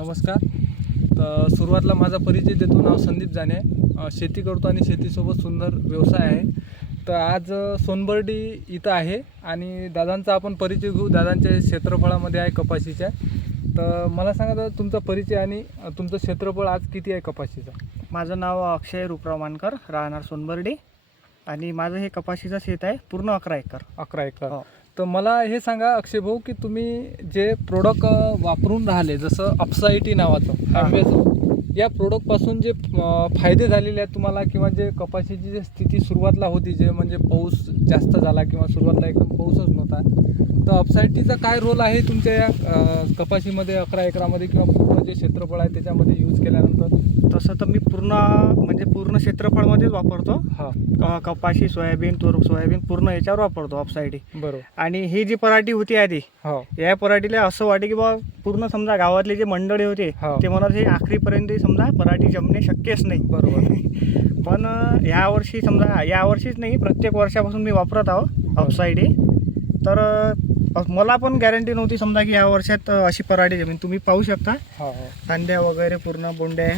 नमस्कार. तर सुरुवातीला माझा परिचय देतो. नाव संदीप जाने. शेती करतो आणि शेतीसोबत सुंदर व्यवसाय आहे. तर आज सोनबर्डी इथं आहे आणि दादांचा आपण परिचय घेऊ. दादांच्या क्षेत्रफळामध्ये आहे कपाशीच्या. तर मला सांगा दादा तुमचा परिचय आणि तुमचं क्षेत्रफळ आज किती आहे कपाशीचं? माझं नाव अक्षय रूपराव मानकर राहणार सोनबर्डी. आणि माझं हे कपाशीचं शेत आहे पूर्ण अकरा एकर. अकरा एकर. हो. तर मला हे सांगा अक्षय भाऊ की तुम्ही जे प्रोडक्ट वापरून राहिले जसं अपसाईटी नावाचं हा. या प्रोडक्टपासून जे फायदे झालेले आहेत तुम्हाला किंवा जे कपाशीची जे स्थिती सुरुवातला होती जे म्हणजे पाऊस जास्त झाला किंवा सुरुवातला एकदम पाऊसच नव्हता तर अपसाईटीचा काय रोल आहे तुमच्या या कपाशीमध्ये अकरा एकरामध्ये किंवा पूर्ण जे क्षेत्रफळ आहे त्याच्यामध्ये यूज केल्यानंतर? तसं तर मी पूर्ण म्हणजे पूर्ण क्षेत्रफळमध्येच वापरतो. हा. कपाशी सोयाबीन तूर सोयाबीन पूर्ण याच्यावर वापरतो ऑफसाईडी बरोबर. आणि ही जी पराठी होती आधी हो. या पराठीला असं वाटे की बा पूर्ण समजा गावातले जे मंडळी होते हो. ते म्हणत हे आखरीपर्यंत समजा पराठी जमणे शक्यच नाही. बरोबर. पण अं, या वर्षी समजा या वर्षीच नाही प्रत्येक वर्षापासून मी वापरत आहो ऑफसाईडी तर मला पण गॅरंटी नव्हती समजा की या वर्षात अशी पराठी जमीन तुम्ही पाहू शकता. हो. हो कांद्या वगैरे पूर्ण बोंड्या.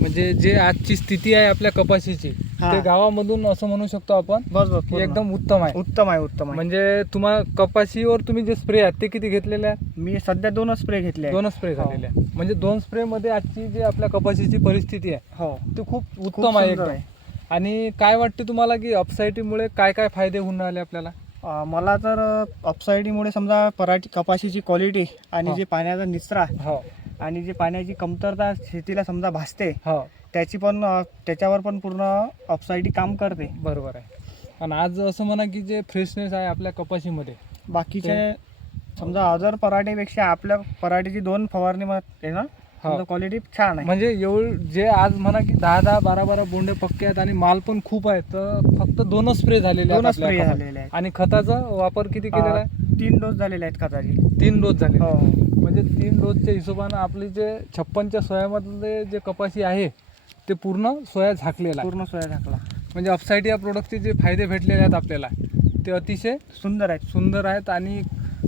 म्हणजे जे आजची स्थिती आहे आपल्या कपाशीची हा. ते गावामधून असं म्हणू शकतो आपण बस बस की पूर्ण. एकदम उत्तम आहे उत्तम आहे उत्तम आहे म्हणजे तुम्हाला कपाशीवर तुम्ही जे स्प्रे आहेत ते किती घेतलेले आहेत मी सध्या दोनच स्प्रे घेतले आहे. दोनच स्प्रे हो. झालेले आहेत म्हणजे दोन स्प्रे मध्ये आजची जी आपल्या कपाशीची परिस्थिती आहे हो ती खूप खूप उत्तम आहे सुंदर एकदम आणि काय वाटते तुम्हाला की अपसाईटीमुळे काय काय फायदे होऊन राहिले आपल्याला अं, मला तर अपसाईडीमुळे समजा पराठी कपाशीची क्वालिटी आणि हा. जे पाण्याचा निचरा हो आणि जे पाण्याची कमतरता शेतीला समजा भासते हो. त्याची पण अं, त्याच्यावर पण पूर्ण अपसाईडी काम करते. बरोबर आहे. आणि आज असं म्हणा की जे फ्रेशनेस आहे आपल्या कपाशीमध्ये बाकीचे समजा अदर पराठीपेक्षा आपल्या पराठीची दोन फवारणी आहे ना? हो. क्वालिटी छान आहे. म्हणजे एवढ जे आज म्हणा की दहा दहा बारा बारा बोंडे पक्के आहेत आणि माल पण खूप आहे तर फक्त दोनच स्प्रे झालेले आहेत दोनच आपल्या. झालेले आहेत. आणि खताचा वापर किती केलेला आहे? तीन डोस झालेले आहेत खताचे. तीन डोस झाले हो. म्हणजे तीन डोसच्या हिशोबानं आपली जे छप्पनच्या सोयामधले जे कपाशी आहे ते पूर्ण सोया झाकलेला आहे. पूर्ण सोया झाकला. म्हणजे अपसाईड या प्रोडक्टचे जे फायदे भेटलेले आहेत आपल्याला ते अतिशय सुंदर आहेत. सुंदर आहेत आणि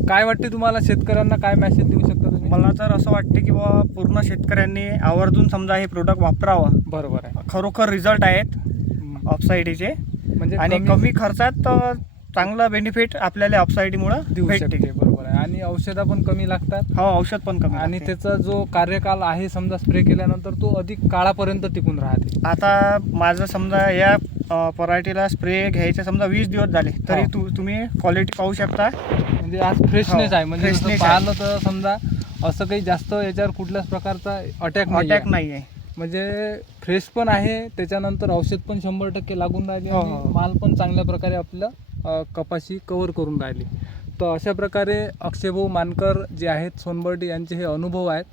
काय वाटते तुम्हाला शेतकऱ्यांना काय मेसेज देऊ शकता तुम्ही? मला तर असं वाटते की बाबा पूर्ण शेतकऱ्यांनी आवर्जून समजा हे प्रोडक्ट वापरावं. बरोबर आहे. खरोखर रिझल्ट आहेत हम्म. ऑफसाईडीचे म्हणजे आणि कमी खर्चात अं, चांगला बेनिफिट आपल्याला ऑफसाईडीमुळे देऊ भेटते. शकते आणि औषधं पण कमी लागतात. हो औषध पण कमी आणि लागते. त्याचा जो कार्यकाल आहे समजा स्प्रे केल्यानंतर तो अधिक काळापर्यंत टिकून राहते. आता माझं समजा या अं, पराठीला स्प्रे घ्यायचे समजा वीस दिवस झाले तरी हो. तू तुम्ही क्वालिटी पाहू शकता. म्हणजे आज फ्रेशनेस हो, आहे. म्हणजे जसं freshness पाहिलं तर समजा असं काही जास्त याच्यावर कुठल्याच प्रकारचा अटॅक अटॅक नाही आहे म्हणजे फ्रेश पण आहे त्याच्यानंतर औषध पण शंभर टक्के लागून राहिले हो, आणि हो. माल पण चांगल्या प्रकारे आपलं अ, कपाशी कव्हर करून राहिली. तर अशा प्रकारे अक्षयभाऊ मानकर जे आहेत सोनबर्डी यांचे हे अनुभव आहेत.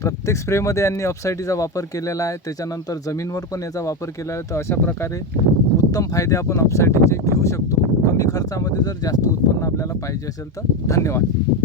प्रत्येक स्प्रेमध्ये यांनी अपसाईटीचा वापर केलेला आहे. त्याच्यानंतर जमीनवर पण याचा वापर केला आहे. तर अशा प्रकारे उत्तम फायदे आपण अपसाईटीचे घेऊ शकतो. कमी खर्चामध्ये जर जास्त उत्पन्न आपल्याला पाहिजे असेल तर धन्यवाद.